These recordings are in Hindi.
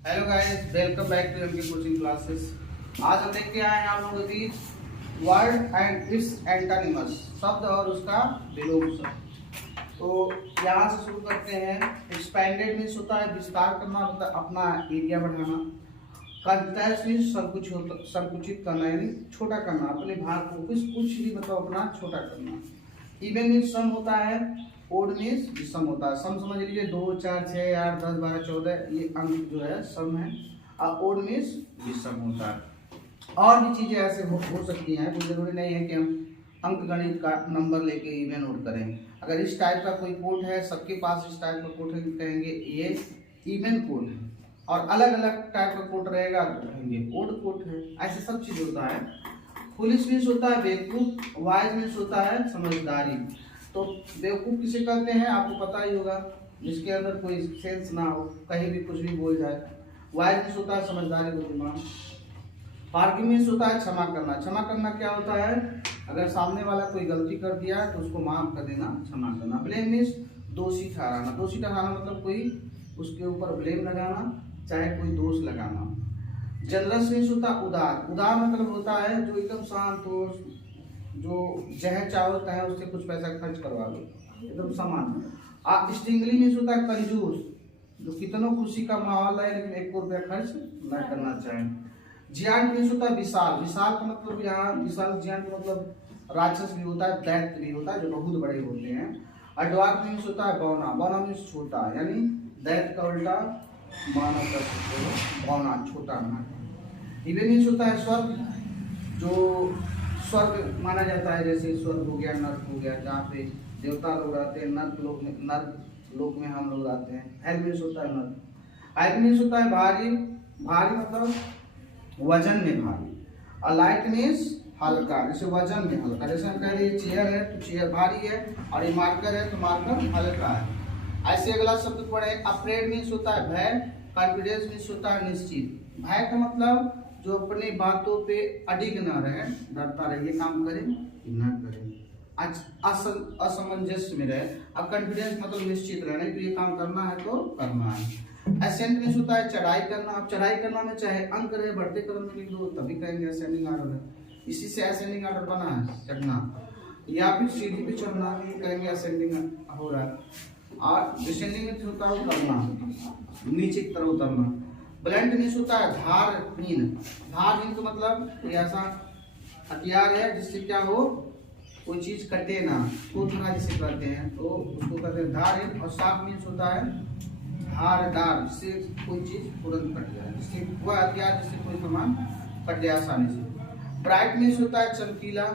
Hello guys, welcome back to MK coaching classes. आज हम लेके आए हैं आप लोगों के बीच वर्ड एंड इट्स एंटोनिमस, शब्द और उसका विलोम शब्द। तो यहाँ से शुरू करते हैं। एक्सपेंडेड मीन्स होता है विस्तार करना, मतलब अपना एरिया बढ़ाना। कंट्रेस्ट मीन्स संकुचित करना, यानी छोटा करना, अपने भाग को कुछ भी मतलब अपना छोटा करना। इवन मीन्स सम होता है। ओड मीन्स विषम होता है। सम समझ लीजिए 2, 4, 6, 8, 10, 12, 14 ये अंक जो है सम है। और ओड मीन्स विषम होता है। और भी चीजें ऐसे हो सकती हैं, कोई जरूरी नहीं है कि हम अंक गणित का नंबर लेके इवन ओड करें। अगर इस टाइप का कोई कोड है, सबके पास इस टाइप का कोड है, कहेंगे ये इवन कोड है। और अलग अलग टाइप का कोड रहेगा तो कहेंगे ओड कोड है। ऐसे सब चीज होता है। फुलिश मीन्स होता है बेवकूफ। वाइज मीन्स होता है समझदारी। तो बेवकूफ किसे कहते हैं आपको पता ही होगा, जिसके अंदर कोई सेंस ना हो, कहीं भी कुछ भी बोल जाए। वाइज मीन्स होता है समझदारी, बुद्धिमान। फॉरगिव मीन्स होता है क्षमा करना। क्षमा करना क्या होता है? अगर सामने वाला कोई गलती कर दिया है तो उसको माफ कर देना, क्षमा करना। ब्लेम मीन्स दोषी ठहराना। दोषी ठहराना मतलब कोई उसके ऊपर ब्लेम लगाना, चाहे कोई दोष लगाना। जनरस मीन्स होता है उदार। उदार मतलब होता है जो एकदम शांत हो, जो जह चाहो तह उससे कुछ पैसा खर्च करवा लो, एकदम समान। स्टिंगली मीन्स होता है कंजूस, जो कितनों खुशी का माहौल है लेकिन 1 रुपया खर्च न करना चाहे। जियांट मीन्स होता है विशाल। विशाल का मतलब यहाँ विशाल जियांट का मतलब राक्षस भी होता है, दैत्य भी होता है, जो बहुत बड़े होते हैं। और ड्वार्फ मीन्स होता है बौना। बौना मीन्स छोटा, यानी दैत्य का उल्टा मानव कर सकते हो, बौना छोटा होना। इवन मीन्स होता है स्वर्ग, जो स्वर्ग माना जाता है, जैसे स्वर्ग हो गया, नर्क हो गया, जहाँ पे देवता लोग रहते हैं। नर्क लोक में हम लोग रहते हैं। हेल मीन्स होता है नर्क। हाइट मीन्स होता है भारी। भारी मतलब वजन में भारी। और लाइट मीन्स हल्का, जैसे वजन में हल्का। जैसे हम कह रहे हैं चेयर है तो चेयर भारी है, और ये मार्कर है तो मार्कर हल्का है। ऐसे अगला शब्द पढ़े। अफ्रेड मीन्स होता है भय। कॉन्फिडेंस मीन्स होता है निश्चित। भय का मतलब जो अपनी बातों पे अडिग ना रहे, डरता रहे, ये काम करें कि ना करें, असमंजस में रहे। अब कॉन्फिडेंस मतलब निश्चित रहने, तो ये काम करना है तो करना है। असेंट मीन्स होता है चढ़ाई करना। अब चढ़ाई करना में चाहे अंक रहे, बढ़ते क्रम में लिख दो तभी कहेंगे असेंडिंग ऑर्डर है। इसी से असेंडिंग ऑर्डर बना है, चढ़ना। या फिर सीढ़ी पे चढ़ना कहेंगे असेंडिंग हो रहा है। और डिसेंडिंग में होता है उतरना, नीचे की तरफ उतरना। ब्लंट मीन्स होता है धारहीन। धारहीन का मतलब कोई ऐसा हथियार है जिससे क्या हो, कोई चीज कटे ना, तो थोड़ा जिसे कहते हैं तो उसको कहते हैं धारहीन। और शार्प मीन्स होता है धारदार, जिससे कोई चीज तुरंत कट जाए, जिससे वह हथियार जिससे कोई सामान कट जाए आसानी से। ब्राइट मीन्स होता है चमकीला।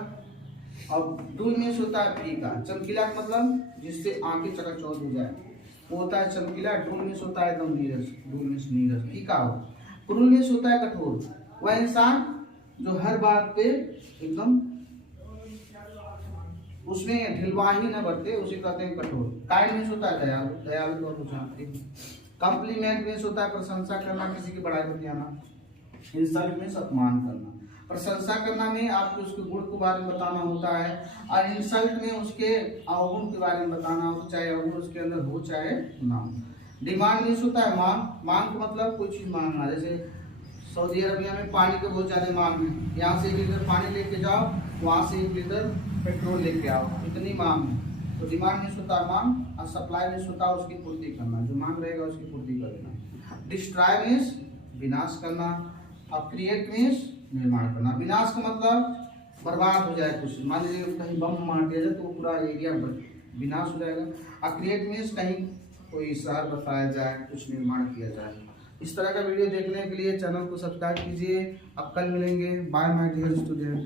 और डूल मीन्स होता है फीका। चमकीला का मतलब जिससे आंखें चकाचौंध हो जाए, वो होता है चमकीला। डूल मीन्स होता है एकदम नीरस। डूल मीन्स नीरस, फीका हो। क्रूर मीन्स होता है कठोर। वह इंसान जो हर बात पे एकदम उसमें ढिलवाही न बरते, उसे कहते हैं कठोर। काइंड मीन्स होता है दयालु। दयालु और जानते। कॉम्प्लीमेंट मीन्स होता है प्रशंसा करना, किसी की बड़ाई बतियाना। इंसल्ट मीन्स अपमान करना। प्रशंसा करना में आपको उसके गुण के बारे में बताना होता है, और इंसल्ट में उसके अवगुण के बारे में बताना हो, चाहे अवगुण उसके अंदर हो चाहे ना हो। डिमांड मीन्स होता है मांग। मांग का मतलब कोई चीज मांगना। जैसे सऊदी अरबिया में पानी का बहुत ज्यादा मांग है, यहाँ से 1 लीटर पानी लेके जाओ, वहाँ से 1 लीटर पेट्रोल लेके आओ, इतनी मांग है। तो डिमांड मीन्स होता है मांग, और सप्लाई मीन्स होता है उसकी पूर्ति करना, जो मांग रहेगा उसकी पूर्ति कर देना। डिस्ट्रॉय मीन्स विनाश करना। और क्रिएट मीन्स निर्माण करना। विनाश का मतलब बर्बाद हो जाए कुछ, मान लीजिए कहीं बम मार दिया जाए तो पूरा एरिया विनाश हो जाएगा। और क्रिएट मीन्स कहीं कोई शहर बसाया जाए, कुछ निर्माण किया जाए। इस तरह का वीडियो देखने के लिए चैनल को सब्सक्राइब कीजिए। अब कल मिलेंगे। Bye my dear student.